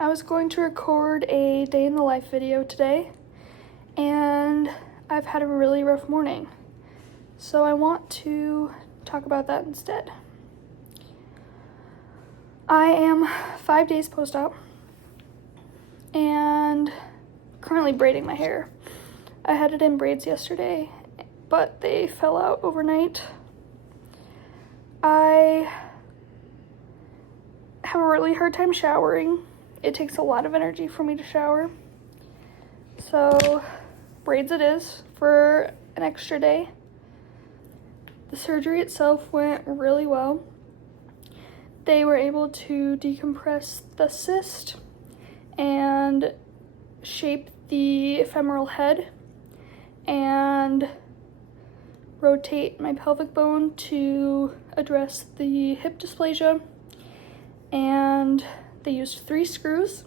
I was going to record a day in the life video today, and I've had a really rough morning. So I want to talk about that instead. I am 5 days post-op and currently braiding my hair. I had it in braids yesterday, but they fell out overnight. I have a really hard time showering. It takes a lot of energy for me to shower. So braids it is for an extra day. The surgery itself went really well. They were able to decompress the cyst and shape the femoral head and rotate my pelvic bone to address the hip dysplasia. And they used 3 screws,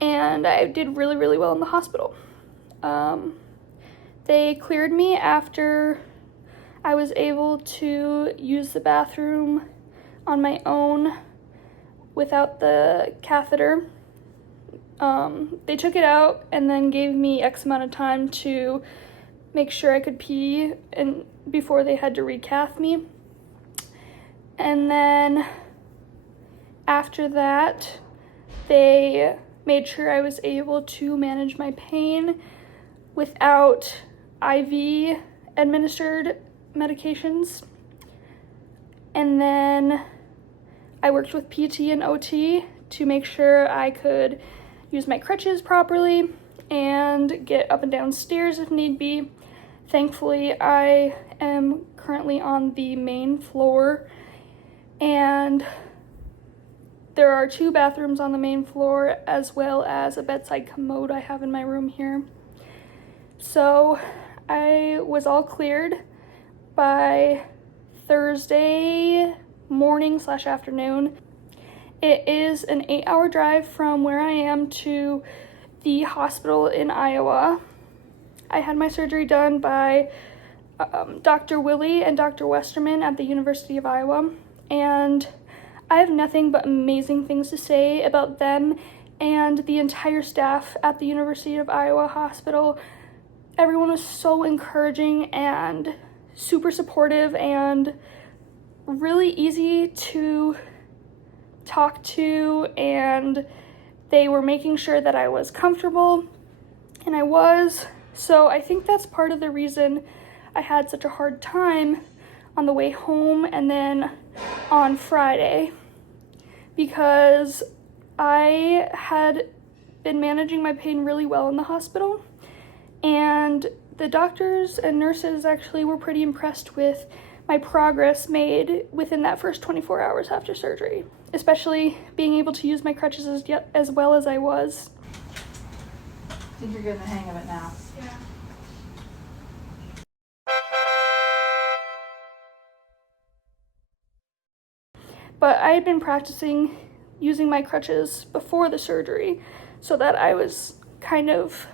and I did really, really well in the hospital. They cleared me after I was able to use the bathroom on my own without the catheter. They took it out and then gave me X amount of time to make sure I could pee and before they had to recath me. And then after that, they made sure I was able to manage my pain without IV administered medications. And then I worked with PT and OT to make sure I could use my crutches properly and get up and down stairs if need be. Thankfully, I am currently on the main floor, and there are 2 bathrooms on the main floor as well as a bedside commode I have in my room here. So I was all cleared by Thursday morning/afternoon. It is an 8-hour drive from where I am to the hospital in Iowa. I had my surgery done by Dr. Willie and Dr. Westerman at the University of Iowa, and I have nothing but amazing things to say about them and the entire staff at the University of Iowa Hospital. Everyone was so encouraging and super supportive and really easy to talk to, and they were making sure that I was comfortable, and I was. So I think that's part of the reason I had such a hard time on the way home and then on Friday, because I had been managing my pain really well in the hospital, and the doctors and nurses actually were pretty impressed with my progress made within that first 24 hours after surgery, especially being able to use my crutches as well as I was. I think you're getting the hang of it now. Yeah. But I had been practicing using my crutches before the surgery so that I was kind of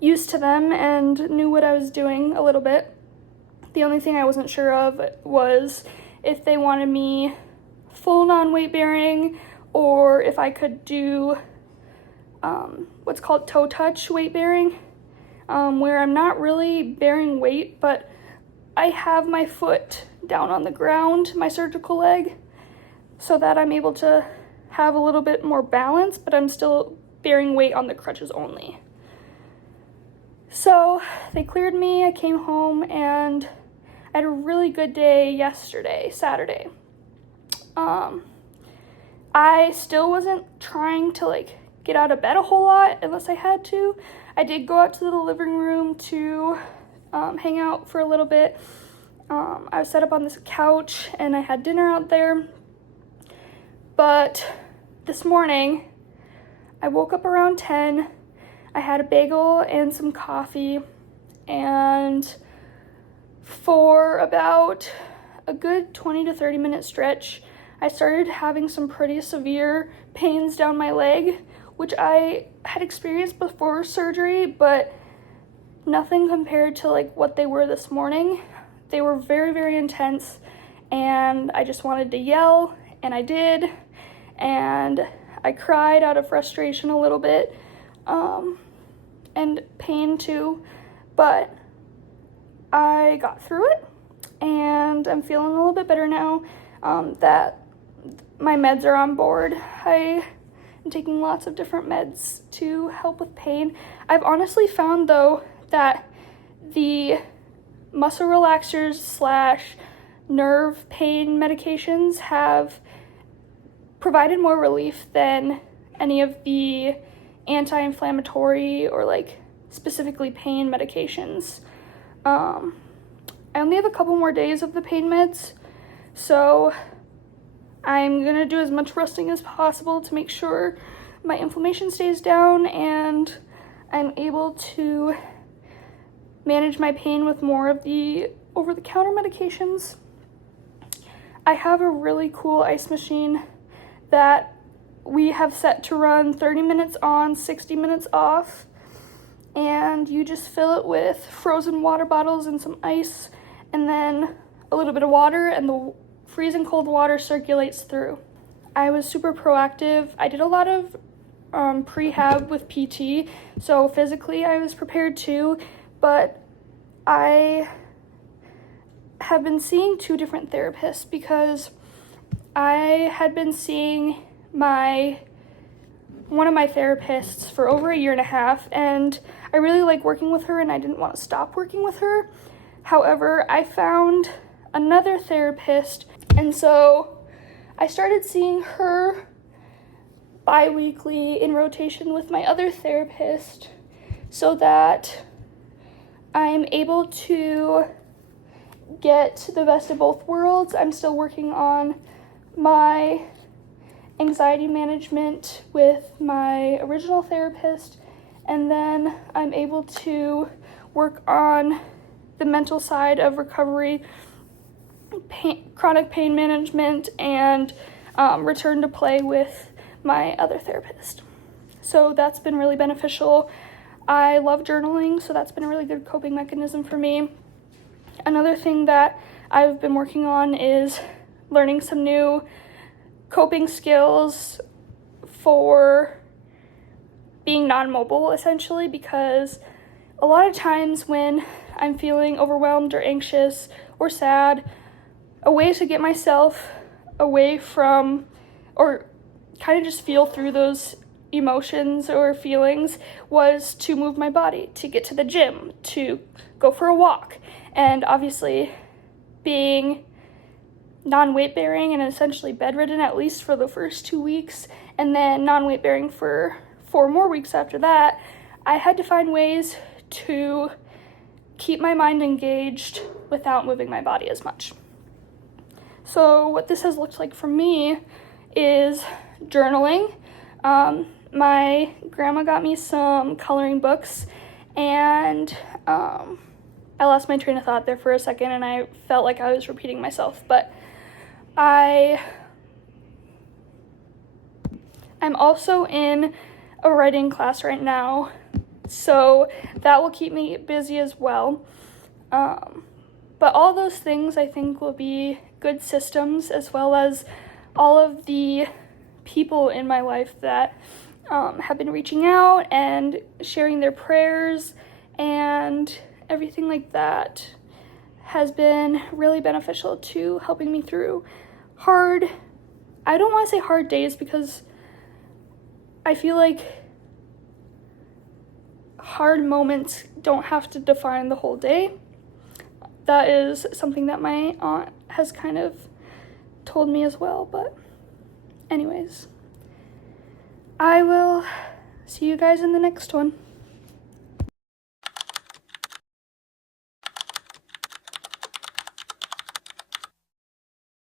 used to them and knew what I was doing a little bit. The only thing I wasn't sure of was if they wanted me full non-weight bearing or if I could do what's called toe touch weight bearing, where I'm not really bearing weight, but I have my foot down on the ground, my surgical leg, so that I'm able to have a little bit more balance, but I'm still bearing weight on the crutches only. So they cleared me, I came home, and I had a really good day yesterday, Saturday. I still wasn't trying to get out of bed a whole lot unless I had to. I did go out to the living room to hang out for a little bit. I was set up on this couch and I had dinner out there. But this morning, I woke up around 10. I had a bagel and some coffee, and for about a good 20 to 30 minute stretch, I started having some pretty severe pains down my leg, which I had experienced before surgery, but nothing compared to what they were this morning. They were very, very intense, and I just wanted to yell, and I did. and I cried out of frustration a little bit, and pain too, but I got through it, and I'm feeling a little bit better now that my meds are on board. I am taking lots of different meds to help with pain. I've honestly found, though, that the muscle relaxers / nerve pain medications have provided more relief than any of the anti-inflammatory or like specifically pain medications. I only have a couple more days of the pain meds, so I'm gonna do as much resting as possible to make sure my inflammation stays down and I'm able to manage my pain with more of the over-the-counter medications. I have a really cool ice machine that we have set to run 30 minutes on, 60 minutes off, and you just fill it with frozen water bottles and some ice, and then a little bit of water, and the freezing cold water circulates through. I was super proactive. I did a lot of prehab with PT, so physically I was prepared too, but I have been seeing 2 different therapists because I had been seeing one of my therapists for over 1.5 years, and I really like working with her and I didn't want to stop working with her. However, I found another therapist, and so I started seeing her bi-weekly in rotation with my other therapist so that I'm able to get the best of both worlds. I'm still working on my anxiety management with my original therapist, and then I'm able to work on the mental side of recovery, chronic pain management, and return to play with my other therapist. So that's been really beneficial. I love journaling, so that's been a really good coping mechanism for me. Another thing that I've been working on is learning some new coping skills for being non-mobile, essentially, because a lot of times when I'm feeling overwhelmed or anxious or sad, a way to get myself away from or kind of just feel through those emotions or feelings was to move my body, to get to the gym, to go for a walk. And obviously being non-weight bearing and essentially bedridden at least for the first 2 weeks, and then non-weight bearing for 4 more weeks after that, I had to find ways to keep my mind engaged without moving my body as much. So what this has looked like for me is journaling. My grandma got me some coloring books, and I lost my train of thought there for a second and I felt like I was repeating myself, but I'm also in a writing class right now, so that will keep me busy as well. But all those things I think will be good systems, as well as all of the people in my life that have been reaching out and sharing their prayers and everything like that has been really beneficial to helping me through I don't want to say hard days, because I feel like hard moments don't have to define the whole day. That is something that my aunt has kind of told me as well, but anyways, I will see you guys in the next one.